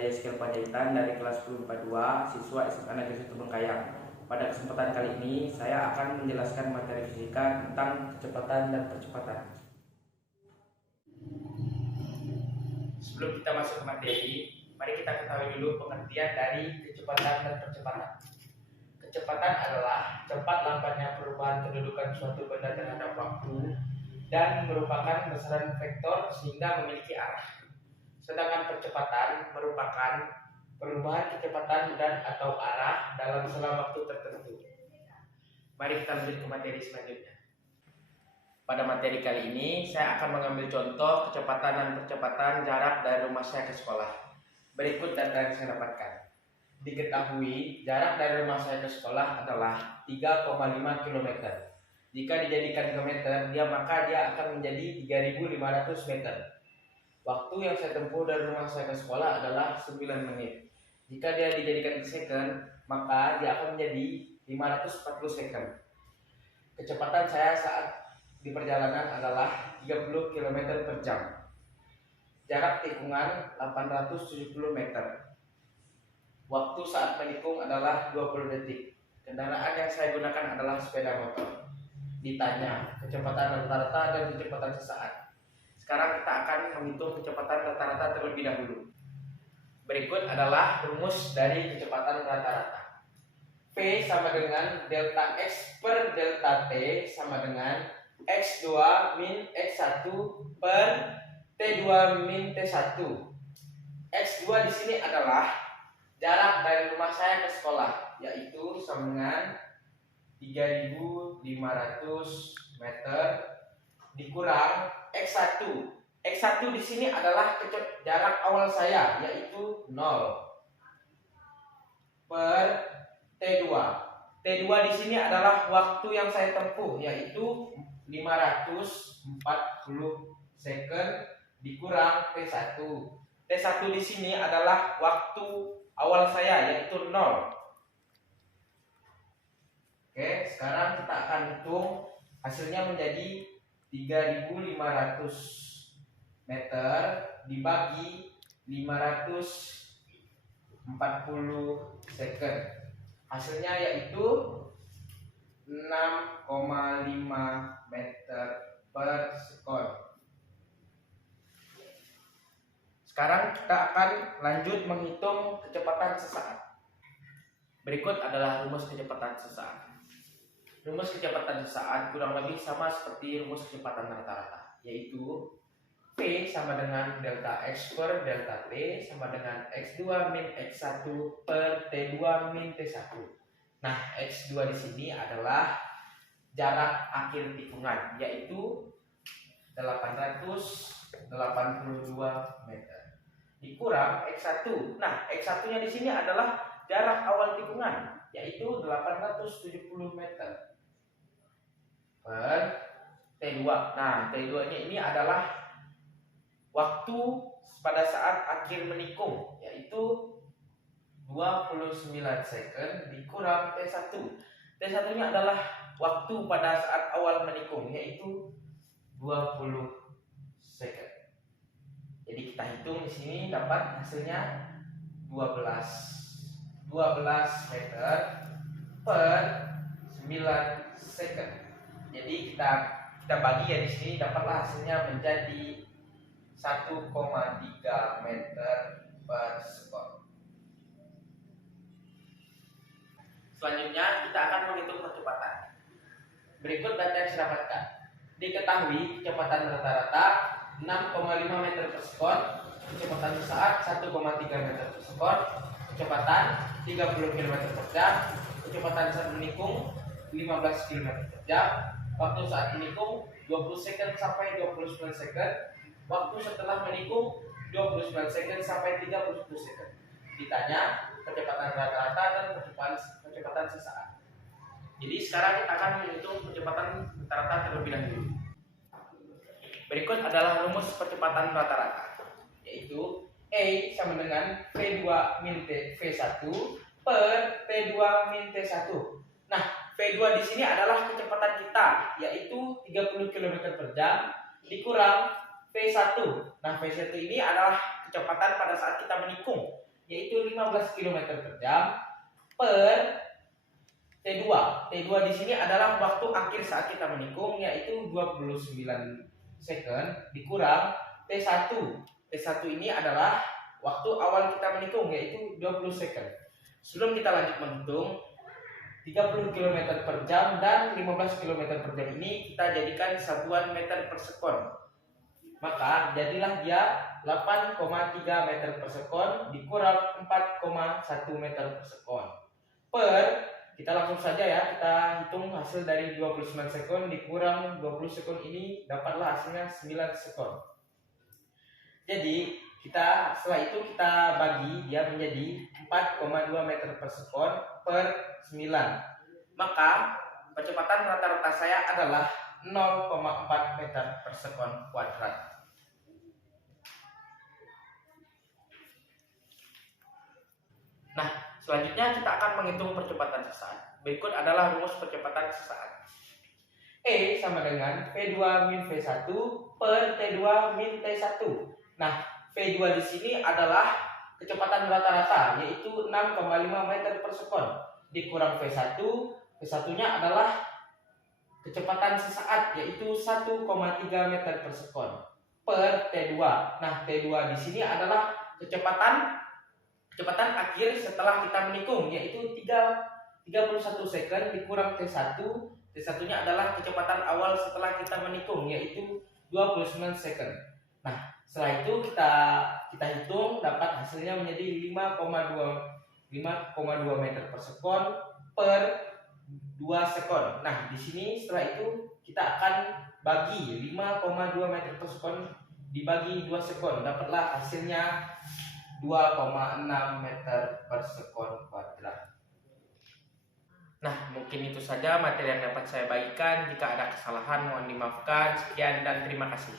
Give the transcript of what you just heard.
Saya Skill Panjaitan dari kelas 10 IPA 2, siswa SMA Negeri 1 Bengkayang. Pada kesempatan kali ini, saya akan menjelaskan materi fisika tentang kecepatan dan percepatan. Sebelum kita masuk ke materi, mari kita ketahui dulu pengertian dari kecepatan dan percepatan. Kecepatan adalah cepat lambatnya perubahan kedudukan suatu benda terhadap waktu dan merupakan besaran vektor sehingga memiliki arah. Sedangkan percepatan merupakan perubahan kecepatan dan atau arah dalam selang waktu tertentu. Mari kita lanjut ke materi selanjutnya. Pada materi kali ini, saya akan mengambil contoh kecepatan dan percepatan jarak dari rumah saya ke sekolah. Berikut data yang saya dapatkan. Diketahui jarak dari rumah saya ke sekolah adalah 3,5 km. Jika dijadikan ke meter, maka dia akan menjadi 3.500 meter. Waktu yang saya tempuh dari rumah saya ke sekolah adalah 9 menit. Jika dia dijadikan ke second, maka dia akan menjadi 540 second. Kecepatan saya saat di perjalanan adalah 30 km per jam. Jarak tikungan 870 meter. Waktu saat menikung adalah 20 detik. Kendaraan yang saya gunakan adalah sepeda motor. Ditanya kecepatan rata-rata dan kecepatan sesaat. Sekarang kita akan menghitung kecepatan rata-rata terlebih dahulu. Berikut adalah rumus dari kecepatan rata-rata. V sama dengan delta X per delta T sama dengan X2 min X1 per T2 min T1. X2 di sini adalah jarak dari rumah saya ke sekolah, yaitu sama dengan 3.500 meter dikurang X1. X1 di sini adalah jarak awal saya, yaitu 0 per T2. T2 di sini adalah waktu yang saya tempuh, yaitu 540 second dikurang T1. T1 di sini adalah waktu awal saya, yaitu 0. Oke, sekarang kita akan hitung hasilnya menjadi 3.500 meter dibagi 540 second. Hasilnya yaitu 6,5 meter per sekon. Sekarang kita akan lanjut menghitung kecepatan sesaat. Berikut adalah rumus kecepatan sesaat. Rumus kecepatan sesaat kurang lebih sama seperti rumus kecepatan rata-rata, yaitu V sama dengan delta X per delta T sama dengan X2 min X1 per T2 min T1. Nah, X2 di sini adalah jarak akhir tikungan, yaitu 882 meter. Dikurang X1. Nah, X1-nya di sini adalah jarak awal tikungan, yaitu 870 meter per T2. Nah, T2-nya ini adalah waktu pada saat akhir menikung, yaitu 29 second dikurang T1. T1-nya adalah waktu pada saat awal menikung, yaitu 20 second. Jadi kita hitung di sini dapat hasilnya 12 meter per 9 second. Jadi kita bagi ya di sini dapatlah hasilnya menjadi 1,3 meter per sekon. Selanjutnya kita akan menghitung percepatan. Berikut data yang saya dapatkan. Diketahui kecepatan rata-rata 6,5 meter per sekon, kecepatan sesaat 1,3 meter per sekon, kecepatan 30 km per jam, kecepatan saat menikung 15 km per jam, waktu saat menikung 20 second sampai 29 second, waktu setelah menikung 29 second sampai 31 second. Ditanya kecepatan rata-rata dan kecepatan sesaat. Jadi sekarang kita akan menghitung kecepatan rata-rata terlebih dahulu. Berikut adalah rumus percepatan rata-rata, yaitu E sama dengan V2 min V1 per T2 min T1. Nah, V2 di sini adalah kecepatan kita, yaitu 30 km per jam dikurang V1. Nah, V1 ini adalah kecepatan pada saat kita menikung, yaitu 15 km per jam per T2. T2 di sini adalah waktu akhir saat kita menikung, yaitu 29 second dikurang T1. T1 ini adalah waktu awal kita menikung, yaitu 20 second. Sebelum kita lanjut menghitung 30 km per jam dan 15 km per jam ini kita jadikan satuan meter per sekon. Maka jadilah dia 8,3 meter per sekon dikurang 4,1 meter per sekon per, kita langsung saja ya, kita hitung hasil dari 29 sekon dikurang 20 sekon ini, dapatlah hasilnya 9 sekon. Jadi setelah itu kita bagi dia menjadi 4,2 meter per sekon per 9. Maka kecepatan rata-rata saya adalah 0,4 meter per sekon kuadrat. Nah, selanjutnya kita akan menghitung percepatan sesaat. Berikut adalah rumus percepatan sesaat. E sama dengan V2 min V1 per T2 min T1. Nah, V2 di sini adalah kecepatan rata-rata, yaitu 6,5 meter per sekon dikurang V1. V1-nya adalah kecepatan sesaat, yaitu 1,3 meter per sekon per T2. Nah, T2 di sini adalah kecepatan akhir setelah kita menikung, yaitu 31 second dikurang T1. T1-nya adalah kecepatan awal setelah kita menikung, yaitu 29 second. Nah, setelah itu kita hitung, dapat hasilnya menjadi 5,2 meter per sekon per 2 sekon. Nah, di sini setelah itu kita akan bagi 5,2 meter per sekon dibagi 2 sekon, dapatlah hasilnya 2,6 meter per sekon kuadrat. Nah, mungkin itu saja materi yang dapat saya bagikan. Jika ada kesalahan mohon dimaafkan. Sekian dan terima kasih.